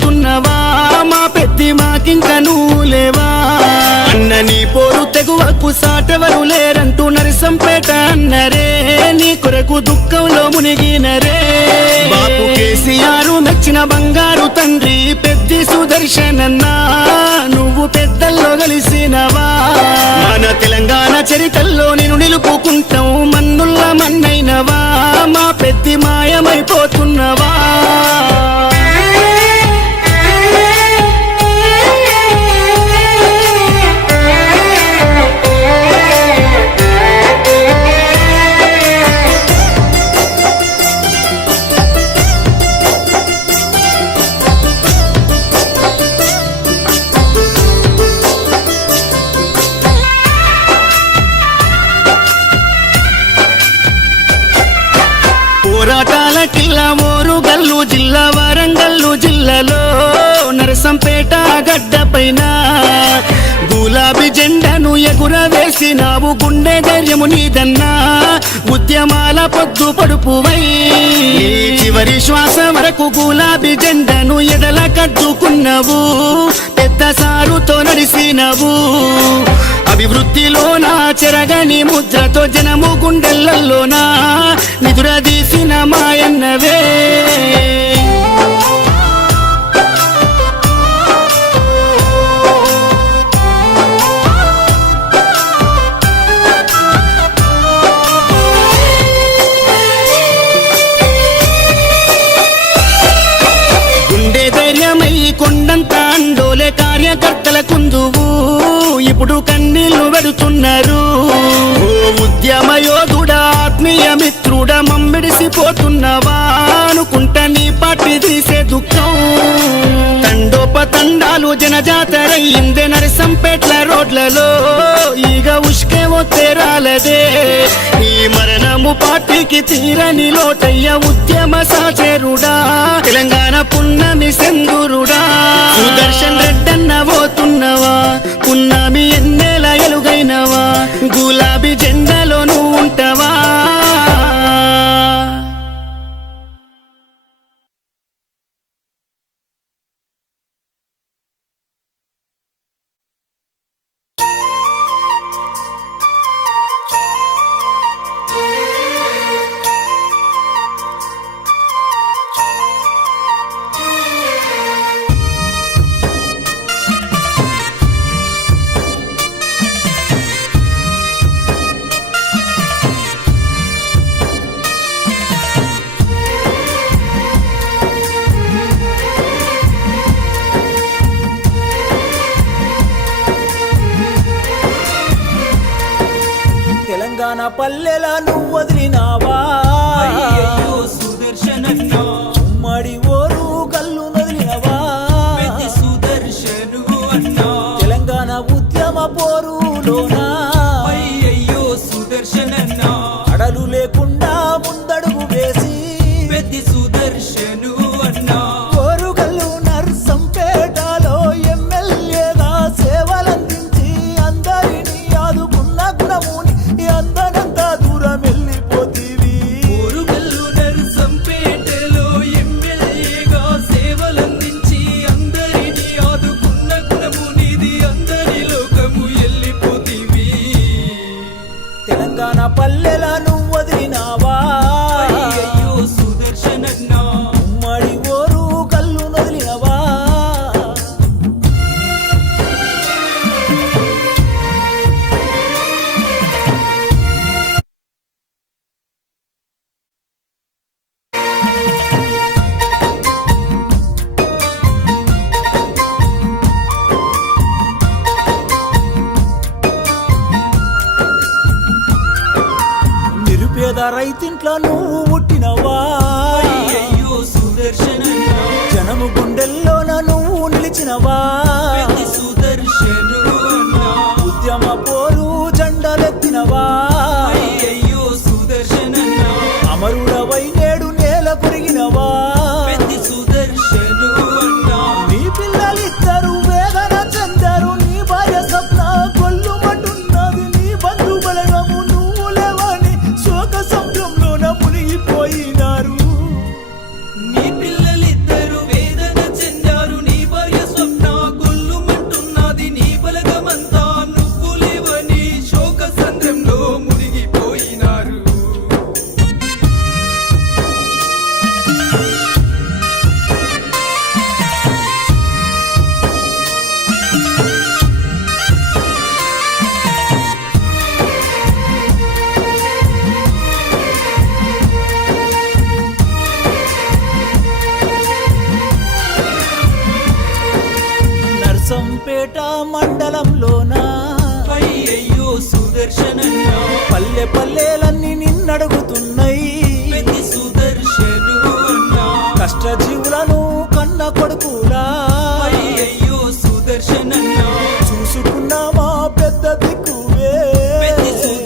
పోతున్నవా మా పెద్ది మాకింక నువ్వు లేవా అన్న నీ పోరు తెగువకు సాటెవరు లేరంటూ నరసంపేట అన్నరే నీ కొరకు దుఃఖంలో మునిగినరే బాపు కేసీఆర్ మెచ్చిన బంగారు తండ్రి పెద్ది సుదర్శనన్నా నువ్వు పెద్దల్లో కలిసినవా మన తెలంగాణ చరిత్రలో నేను నిలుపుకుంటాం మన్నుల్ల మన్నైనవా మా పెద్ది మాయమైపోతున్నవా పోరాటాల కిల్లా ఓరుగల్లు జిల్లా వరంగల్లు జిల్లాలో నరసంపేట గడ్డ పైన గులాబీ జెండాను ఎగురవేసినావు గుండె ధైర్యము నీదన్నా ఉద్యమాల పొద్దు పడుపువై చివరి శ్వాస వరకు గులాబీ జెండాను ఎదల కట్టుకున్నావు పెద్ద సారుతో నడిసినవు అభివృద్ధిలోనా చెరగని ముద్రతో జనము గుండెలలోనా నిదురదీసిన మాయన్నవే గుండె ధైర్యమై కొండంత అండోలే కార్యకర్తల కుందువు ఇప్పుడు కన్నీళ్లు పెడుతున్నారు ఓ ఉద్యమ యోధుడా ఆత్మీయ మిత్రుడా మమ్మిడిసిపోతున్నవా అనుకుంటా నీ పార్టీ తీసే దుఃఖం తండోపతండాలు జనజాతరయ్యిందే నరసంపేట్ల రోడ్లలో ఈగ ఉష్కేమో తేరాలదే ఈ మరణము పార్టీకి తీరని లోటయ్య ఉద్యమ సాచేరుడా తెలంగాణ పున్నమి సెందురుడా సుదర్శన్ రెడ్డన్న పోతున్నవా పున్నమి ఎన్నేల ఎలుగైనవా గులాబీ జెండాలో నువ్వు ఉంటావా తెలంగాణ పల్లెలా నువ్వు వదిలినావా సుదర్శనన్నా ఉమ్మడి ఓరు కల్లు వదిలినవా సుదర్శను అన్నా తెలంగాణ ఉద్యమ పోరులోనా అయ్యయ్యో సుదర్శనన్నా అడలు లేకుండా ముందడుగు వేసి పెద్ది సుదర్శను అన్నా ఓరుగల్లు నర్సంపేటలో ఎమ్మెల్యేగా సేవలందించి అందరినీ ఆదుకున్న గుణముని అందనంత దూరం వెళ్ళిపోతీవి ఓరుగల్లు నర్సంపేటలో ఎమ్మెల్యేగా సేవలందించి అందరినీ ఆదుకున్న గుణమునిది అందరి లోకము వెళ్ళిపోతీవి తెలంగాణ పల్లెలా నువ్వు వదిలినావా అయ్యయ్యో సుదర్శనన్నా ఉమ్మడి ఓరు కల్లు వదిలినవా నిరుపేద రైతింట్లో నువ్వు పుట్టినవా అయ్యయ్యో సుదర్శనన్నా జనము గుండెల్లోన నువ్వు నిలిచినవా సుదర్శను ఉద్యమ పోరు జెండలెత్తినవా అయ్యయ్యో సుదర్శనన్నా అమరుడవై నేడు నేల కొరిగినవా సుదర్శను నీ పిల్లలిద్దరు వేదన చెందారు నీ భార్య స్వప్న కొల్లుమటున్నది నీ బంధు బలగము నువ్వు లేవని శోక సముద్రంలోన మునిగిపోయినారు నీ పిల్లలిద్దరు వేదన చెందారు ఎల్లారెడ్డిపేట మండలంలోనా అయ్యయ్యో సుదర్శనన్న పల్లె పల్లెలన్నీ నిన్నడుగుతున్నాయి పెద్ది సుదర్శను అన్నా కష్టజీవులను కన్న కొడుకులా